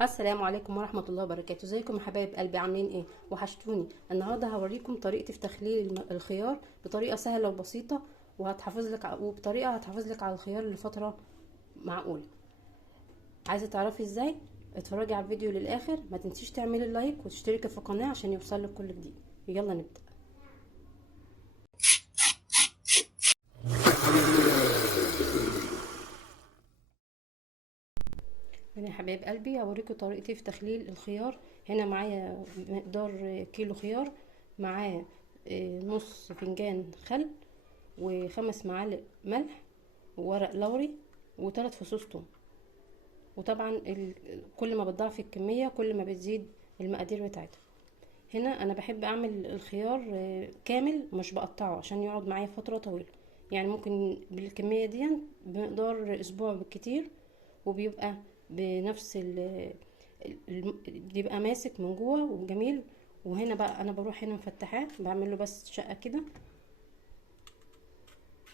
السلام عليكم ورحمة الله وبركاته. ازيكم يا حبايب قلبي؟ عاملين ايه؟ وحشتوني. النهارده هوريكم طريقتي في تخليل الخيار بطريقة سهلة وبسيطة، وبطريقة هتحافظ لك على الخيار لفترة معقولة. عايزة تعرفي ازاي؟ اتفرجي على الفيديو للاخر، ما تنسيش تعملي لايك وتشتركي في القناة عشان يوصلك كل جديد. يلا نبدأ. هنا يا حبايب قلبي هوريكم طريقتي في تخليل الخيار. هنا معايا مقدار كيلو خيار، معاه نص فنجان خل، وخمس معالق ملح، وورق لوري، وثلاث فصوص توم. وطبعا كل ما بتضاعف الكميه كل ما بتزيد المقادير بتاعتها. هنا انا بحب اعمل الخيار كامل، مش بقطعه عشان يقعد معايا فتره طويله. يعني ممكن بالكميه دي بمقدار اسبوع بالكتير، وبيبقى بنفس بيبقى ماسك من جوه وجميل. وهنا بقى انا بروح هنا مفتحاه، بعمل له بس شقه كده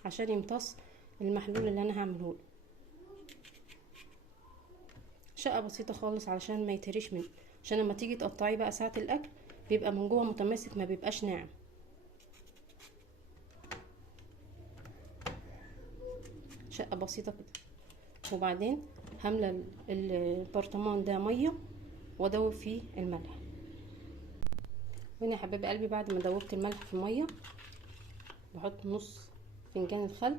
عشان يمتص المحلول اللي انا هعمله له. شقه بسيطه خالص علشان ما يتهريش منه، عشان لما تيجي تقطعيه بقى ساعه الاكل بيبقى من جوه متماسك، ما بيبقاش ناعم. شقه بسيطه كده. وبعدين هملى البرطمان ده ميه وادوب فيه الملح. هنا يا حبايب قلبي بعد ما دوبت الملح في الميه بحط نص فنجان الخل،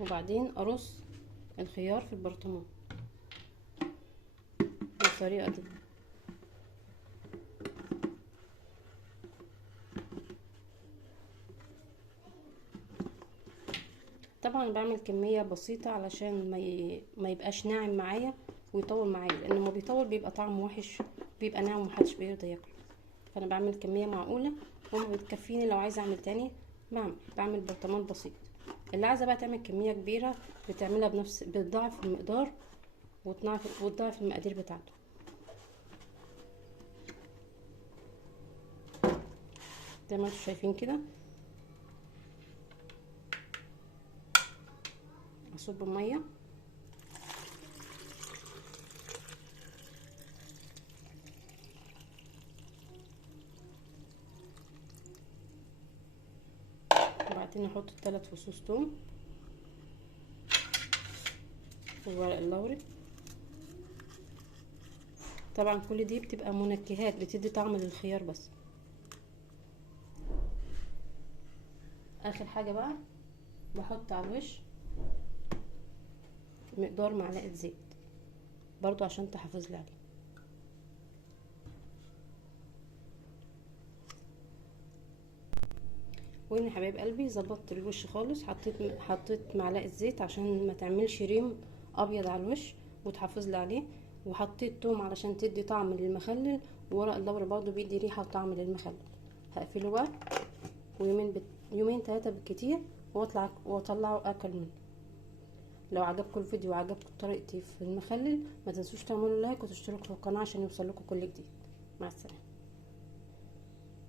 وبعدين ارص الخيار في البرطمان بالطريقه دي. طبعا بعمل كميه بسيطه علشان ما يبقاش ناعم معايا ويطول معايا، لان لما بيطول بيبقى طعمه وحش، بيبقى ناعم ومحدش بيرضى ياكله. فانا بعمل كميه معقوله وما بتكفيني. لو عايزه اعمل تاني بعمل برطمان بسيط. اللي عايزه بقى تعمل كميه كبيره بتعملها بتضاعف المقدار وتضاعف المقادير بتاعته. زي ما انتم شايفين كده. اصب الميه، وبعدين احط 3 فصوص توم وورق اللوري. طبعا كل دي بتبقى منكهات بتدي طعم للخيار بس. اخر حاجه بقى بحط على الوش مقدار معلقه زيت برضو عشان تحافظ لي عليه. وهنا يا حبايب قلبي ظبطت الوش خالص، حطيت معلقه زيت عشان ما تعملش ريم ابيض على الوش وتحافظ لي عليه. وحطيت توم علشان تدي طعم للمخلل، وورق اللوري برضو بيدي ريحه وطعم للمخلل. هقفله بقى يومين 3 بالكتير واطلعه اكل منه. لو عجبكم الفيديو وعجبكم طريقتي في المخلل ما تنسوش تعملوا لايك وتشتركوا في القناه عشان يوصلكوا كل جديد. مع السلامه.